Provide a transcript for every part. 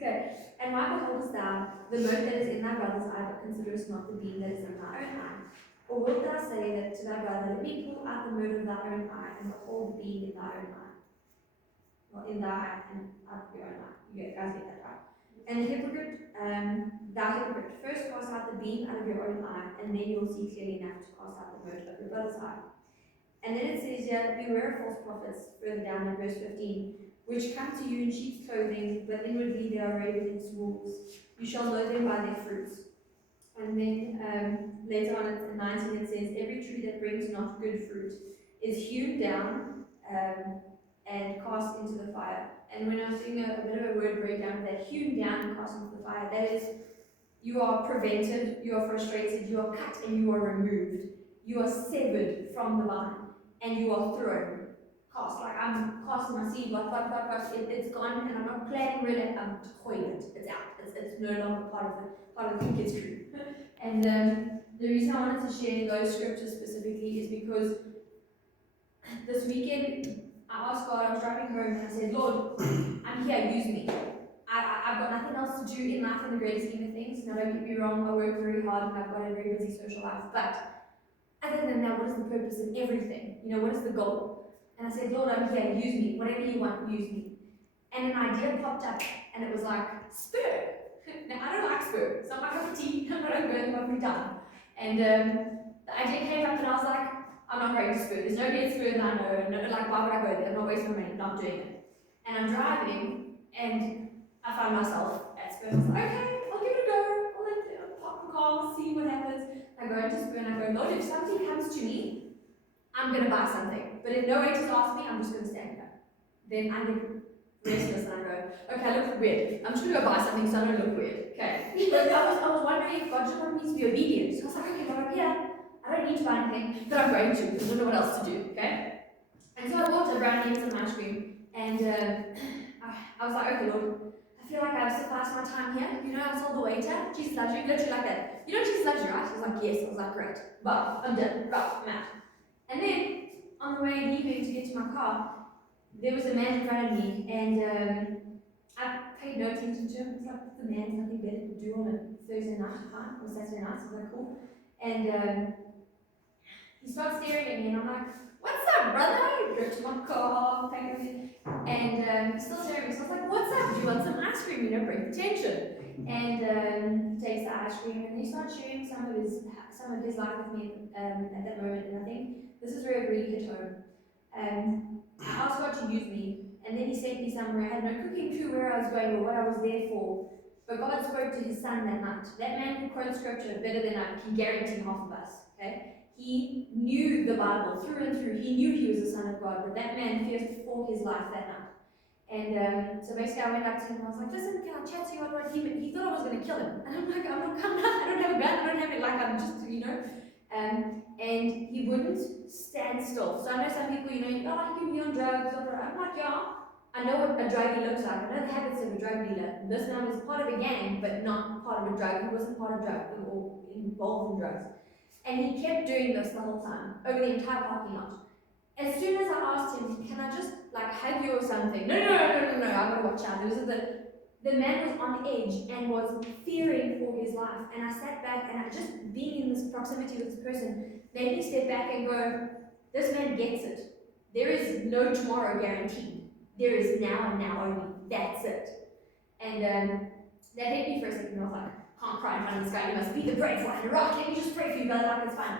Okay. And why beholdest thou the mote that is in thy brother's eye, but considerest not the beam that is in thy own eye? Or wilt thou say that to thy brother, let me pull out the mote of thy own eye, and behold the beam in thy own eye? Well, in thy eye and out of your own eye. You guys get that right. And the hypocrite, thou hypocrite, first cast out the beam out of your own eye, and then you will see clearly enough to cast out the mote of your brother's eye. And then it says here, beware of false prophets, further down in verse 15, which come to you in sheep's clothing, but inwardly they are ravens as wolves. You shall know them by their fruits. And then later on in 19 it says, every tree that brings not good fruit is hewn down and cast into the fire. And when I was doing a bit of a word breakdown of that, hewn down and cast into the fire, that is, you are prevented, you are frustrated, you are cut, and you are removed. You are severed from the vine, and you are thrown. Cast, like I'm casting my seed, it's gone, and I'm not planning really, I'm throwing it, it's out, it's no longer part of the kids' crew. And the reason I wanted to share those scriptures specifically is because this weekend I asked God, I was driving home and I said, Lord, I'm here, use me. I've got nothing else to do in life in the greater scheme of things. Now don't get me wrong, I work very hard and I've got a very busy social life, but other than that, what is the purpose in everything? You know, what is the goal? And I said, Lord, I'm here, use me. Whatever you want, use me. And an idea popped up, and it was like, spur. Now, I don't like spur. It's not my cup of tea. I'm not going to what we've done. And the idea came up, and I was like, I'm not going to spur. There's no dead spur that I know. No, like, why would I go there? I'm not wasting my money. I'm not doing it. And I'm driving, and I find myself at spur. I was like, okay, I'll give it a go. I'll pop the car, see what happens. I go into spur, and I go, Lord, if something comes to me, I'm going to buy something. But if no waiters ask me, I'm just going to stand here. Then I get restless and I go, okay, I look weird. I'm just going to go buy something so I don't look weird. Okay. But I was wondering if God just wanted me to be obedient. So I was like, okay, Lord, yeah, I don't need to buy anything, but I'm going to because I don't know what else to do. Okay. And so I bought a brownie and some ice cream. And I was like, okay, Lord, I feel like I've sufficed my time here. You know, I told the waiter, Jesus loves you, literally like that. You know Jesus loves you, right? He was like, yes. I was like, great. But I'm done. Right, I'm out. And then, on the way leaving to get to my car, there was a man in front of me, and I paid no attention to him. It's like, the man's nothing better to do on a Thursday night, fine, or Saturday night, so that's cool. And he starts staring at me, and I'm like, what's up, brother? I go to my car, paid everything, and he's still staring at me, so I was like, what's up? Do you want some ice cream? You know, bring the tension. And he takes the ice cream, and he starts sharing some of his life with me at that moment, and I think this is where it really hit home. I asked God to use me, and then he sent me somewhere. I had no cooking clue where I was going or what I was there for. But God spoke to his son that night. That man could quote scripture better than I can guarantee half of us. Okay? He knew the Bible through and through. He knew he was the Son of God, but that man feared for his life that night. And so basically I went up to him and I was like, listen, can I chat to you? He thought I was going to kill him. And I'm like, I'm not, I don't have a gun, I don't have it, like I'm just, you know. And he wouldn't stand still. So I know some people, you know, you be on drugs, I'm like, yeah, I know what a druggie looks like. I know the habits of a drug dealer. This man was part of a gang, but not part of a drug. He wasn't part of drugs or involved in drugs. And he kept doing this the whole time, over the entire parking lot. As soon as I asked him, can I just like hug you or something? No, I've got to watch out. The man was on edge and was fearing for his life. And I sat back and being in this proximity with this person made me step back and go, this man gets it. There is no tomorrow guaranteed. There is now and now only. That's it. And that hit me for a second. I was like, can't cry in front of this guy. You must be the brave one. Right, let me just pray for you, brother. Like, it's fine.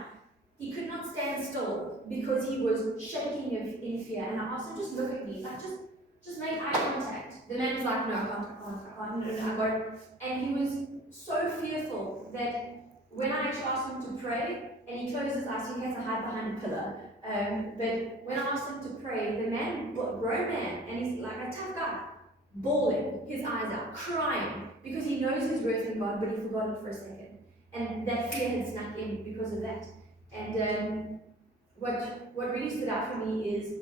He could not stand still because he was shaking in fear. And I asked him, just look at me. Like, just make eye contact. The man was like, no, I can't. No, and he was so fearful that when I actually asked him to pray, and he closed his eyes, so he had to hide behind a pillar. But when I asked him to pray, the man, grown man, and he's like a tough guy, bawling his eyes out, crying, because he knows his worth in God, but he forgot it for a second. And that fear had snuck in because of that. And what really stood out for me is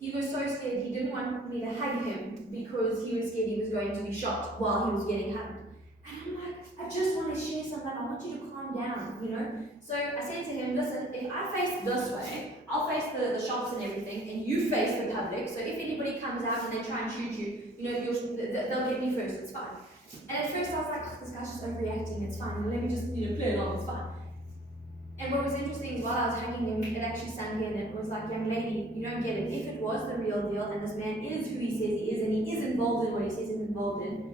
he was so scared, he didn't want me to hug him because he was scared he was going to be shot while he was getting hugged. And I'm like, I just want to share something, I want you to calm down, you know? So I said to him, listen, if I face this way, I'll face the shops and everything, and you face the public, so if anybody comes out and they try and shoot you, you know, they'll get me first, it's fine. And at first I was like, oh, this guy's just overreacting, it's fine, let me just, play along, it's fine. And what was interesting is while I was hugging him, it actually sunk in. It was like, young lady, you don't get it. If it was the real deal and this man is who he says he is and he is involved in what he says he's involved in,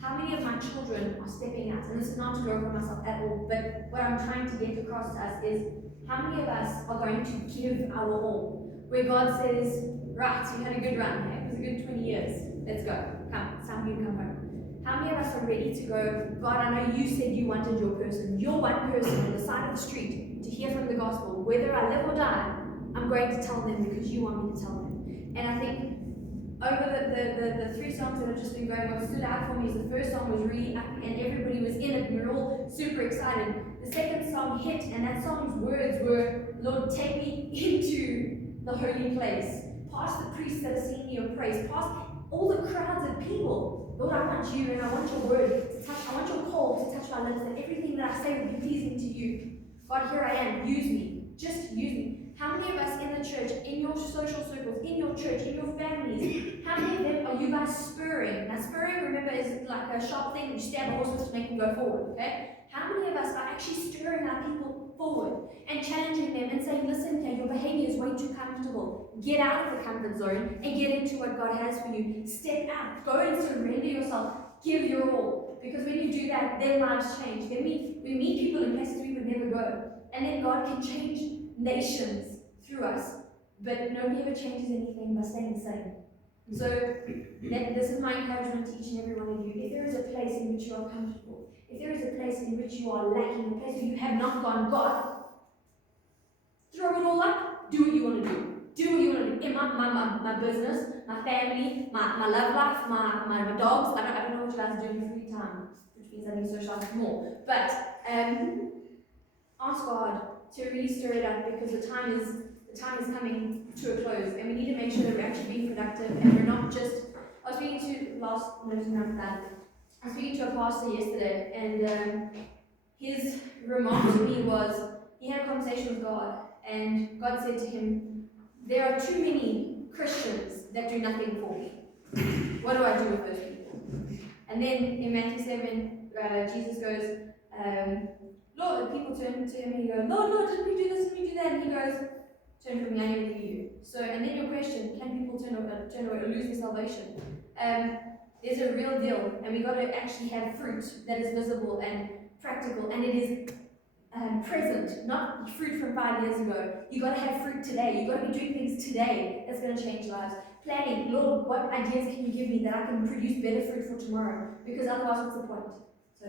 how many of my children are stepping out? And this is not to glorify myself at all, but what I'm trying to get across to us is how many of us are going to give our all? Where God says, right, you had a good run, hey? It was a good 20 years. Let's go. Come, it's time for you to come home. How many of us are ready to go, God, I know you said you wanted your person, your one person on the side of the street to hear from the gospel. Whether I live or die, I'm going to tell them because you want me to tell them. And I think over the three songs that have just been going, what stood out for me is the first song was really happy and everybody was in it and we were all super excited. The second song hit and that song's words were, Lord, take me into the holy place. Past the priests that are singing your praise, past all the crowds of people. Lord, I want you and I want your word to touch, I want your call to touch my lips, that everything that I say will be pleasing to you. God, here I am, use me, just use me. How many of us in the church, in your social circles, in your church, in your families, how many of them are you guys spurring? Now spurring, remember, is like a sharp thing that you stab a horse with to make them go forward, okay? How many of us are actually stirring our people forward and challenging them and saying, listen, your behavior is way too comfortable. Get out of the comfort zone and get into what God has for you. Step out. Go and surrender yourself. Give your all. Because when you do that, their lives change. Then we meet people in places we would never go. And then God can change nations through us. But nobody ever changes anything by staying the same. So this is my encouragement to each and every one of you. If there is a place in which you are comfortable, if there is a place in which you are lacking, a place where you have not gone, God, throw it all up, do what you want to do. Do what you want to do. In my business, my family, my love life, my dogs. I don't know what you guys do in your free time, which means I need to socialize more. But ask God to really stir it up because the time is coming to a close, and we need to make sure that we're actually being productive and we're not just. I was speaking to I was speaking to a pastor yesterday, and his remark to me was he had a conversation with God, and God said to him, "There are too many Christians that do nothing for me. What do I do with those people?" And then in Matthew 7, Jesus goes, Lord, people turn to him and he goes, Lord, didn't we do this, didn't we do that? And he goes, turn from me, I never knew you. So, and then your question, can people turn away or lose their salvation? There's a real deal, and we've got to actually have fruit that is visible and practical, and it is present, not fruit from 5 years ago. You've got to have fruit today. You've got to be doing things today that's going to change lives. Planning, Lord, what ideas can you give me that I can produce better fruit for tomorrow? Because otherwise, what's the point? So,